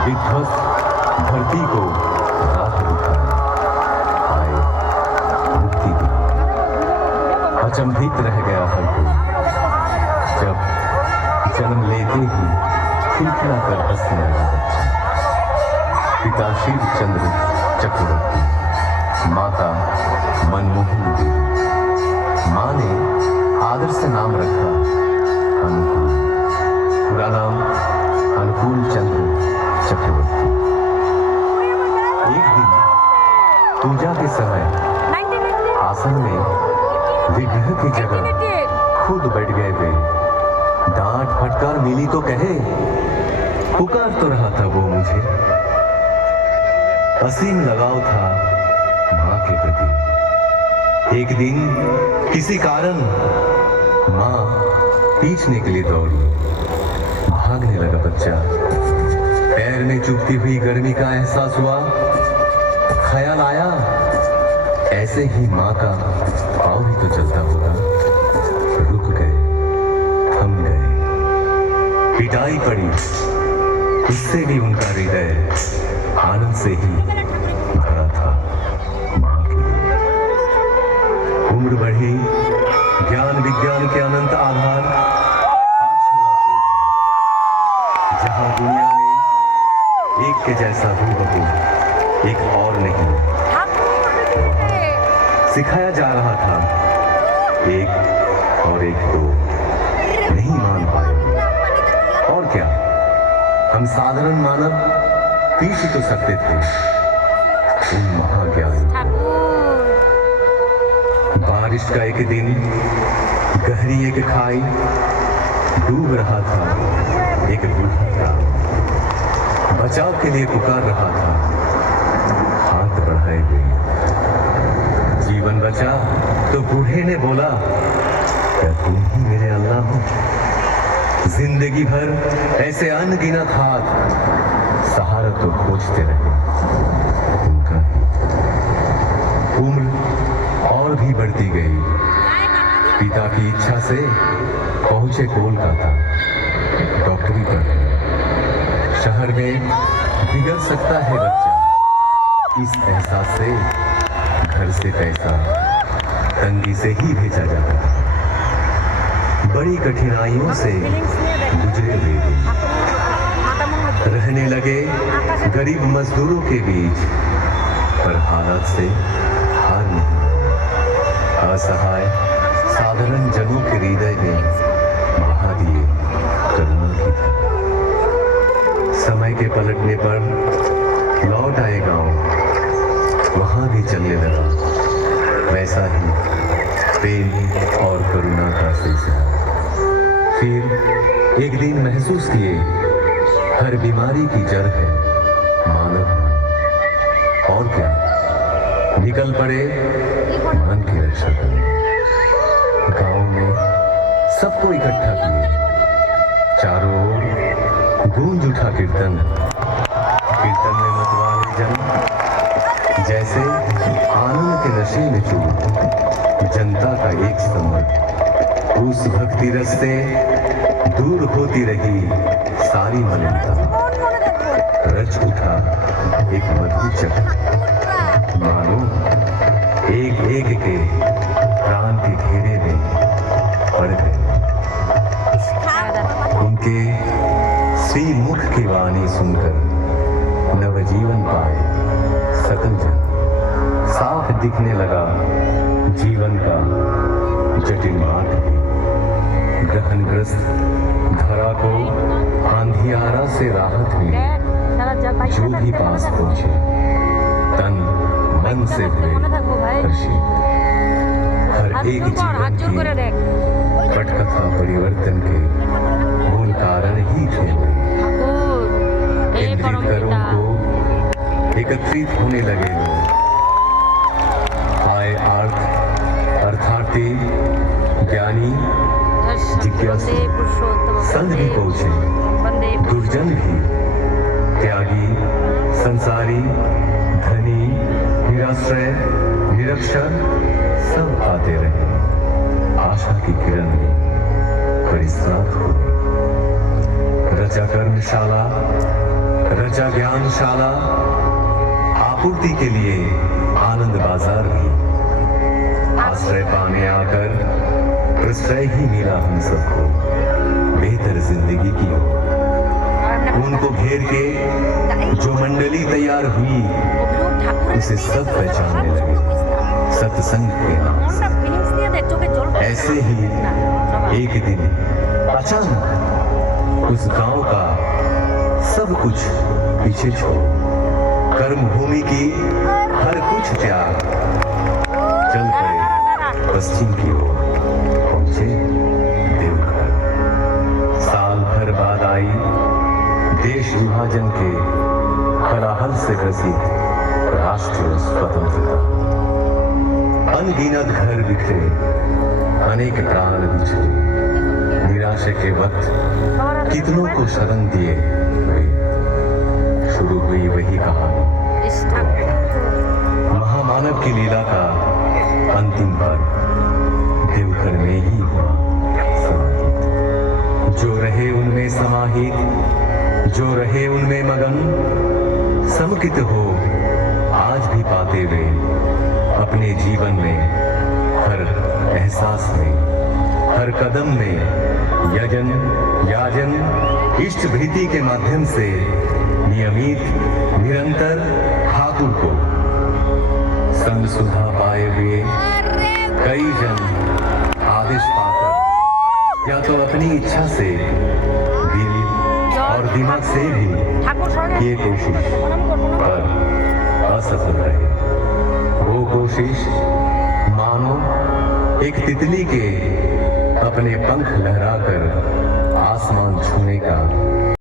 विध्वस्त धरती को राह दिखाए, आए मुक्ति दी। अचंभित रह गया हर कोई जब जन्म लेते ही खिलखिला कर हंसने लगा बच्चा। पिता शिव चंद्र चक्रवर्ती, माता मनमोहन देवी। मां ने आदर से नाम रखा अनुकूल, पूरा नाम अनुकूल चंद्र चक्रवर्ती। एक दिन पूजा के समय आसन में विग्रह की जगह खुद बैठ गए वे। डांट फटकार मिली तो कहे, पुकार तो रहा था वो मुझे। असीम लगाव था मां के प्रति। एक दिन किसी कारण मां पीछने के लिए दौड़ी। भागने लगा बच्चा। पैर में चुभती हुई गर्मी का एहसास हुआ। ख्याल आया, ऐसे ही मां का पाँव ही तो चलता होगा। रुक गए, थम गए। पिटाई पड़ी, उससे भी उनका हृदय आनंद से ही भरा था मां के लिए। उम्र बढ़ी, ज्ञान विज्ञान के अनंत आधार जहां दुनिया में एक के जैसा हूबहू एक और नहीं सिखाया जा रहा था। एक और एक दो नहीं मान पाए। और क्या, हम साधारण मानव पीछ तो सकते थे उन महाज्ञानी। बारिश का एक दिन, गहरी एक खाई, डूब रहा था एक बूढ़ा प्राण। बचाव के लिए पुकार रहा था हाथ बढ़ाए हुए। जीवन बचा तो बूढ़े ने बोला, क्या तुम ही मेरे अल्लाह हो? जिंदगी भर ऐसे अनगिनत हाथ सहारा तो खोजते रहे उनका ही। उम्र और भी बढ़ती गई। पिता की इच्छा से पहुंचे कोलकाता डॉक्टरी पर। शहर में बिगड़ सकता है बच्चा, इस एहसास से घर से पैसा तंगी से ही भेजा जाता है। बड़ी कठिनाइयों से गुजरे हुए रहने लगे गरीब मजदूरों के बीच, पर हालात से हार नहीं। असहाय साधारण जनों के हृदय में बहा दिए करुणा की धारा। समय के पलटने पर लौट आए गांव, वहां भी चलने लगा वैसा ही प्रेम और करुणा का सिलसिला। फिर एक दिन महसूस किए, हर बीमारी की जड़ है मानव मन। और क्या, निकल पड़े मन की रक्षा करने। गांव में सबको इकट्ठा किए, चारों ओर गूंज उठा कीर्तन। कीर्तन में मतवाले जन जैसे आनंद के नशे में चूर। जनता का एक समर, उस भक्ति रस से दूर होती रही सारी मलिनता। रच उठा एक मधुर चक्र, मानो एक एक के प्राण के घेरे में पड़ गए। उनके श्री मुख की वाणी सुनकर नवजीवन पाए सकल जन। साफ दिखने लगा जीवन का जटिल मार्ग। ग्रहणग्रस्त धरा को आंधियारा से राहत मिली। जो भी पास पहुंचे तन मन से हुए हर्षित। हर एक जीवन की पटकथा परिवर्तन के मूल कारण ही थे। केंद्रित करों को एकत्रित होने लगे लोग। आए अर्थार्थी ज्ञानी जिज्ञासु संत भी पहुंचे। दुर्जन भी, त्यागी संसारी धनी निराश्रय निरक्षर सब आते रहे। आशा की किरण में परिस्रात हुए। रचा कर्मशाला रचा ज्ञानशाला आपूर्ति के लिए आनंद बाजार भी आश्रय पाने आकर प्रश्रय ही मिला हम सबको बेहतर जिंदगी की ओर। उनको घेर के जो मंडली तैयार हुई उसे सब पहचानने लगे सत्संग के नाम से। ऐसे ही एक दिन अचानक उस गांव का सब कुछ पीछे छोड़ कर्म भूमि की हर कुछ त्याग चल पड़े पश्चिम की ओर पहुंचे देवघर। साल भर बाद आई देश विभाजन के कोलाहल से ग्रसित राष्ट्रीय स्वतंत्रता। अनगिनत घर बिखरे, अनेक प्राण बिछड़े, निराशा के वक्त कितनों को शरण दिए गए। शुरू हुई वही कहानी महामानव की लीला का अंतिम पर्व देवघर में ही हुआ समाहित। जो रहे उनमें समाहित, जो रहे उनमें मगन, समुचित हो आज भी पाते वे अपने जीवन में हर एहसास में हर कदम में यजन याजन इष्ट भीति के माध्यम से नियमित निरंतर ठाकुर को संग सुधा पाए हुए कई जन आदेश पाकर या तो अपनी इच्छा से दिल और दिमाग से भी ये कोशिश पर असफल रहे। वो कोशिश मानो एक तितली के अपने पंख लहराकर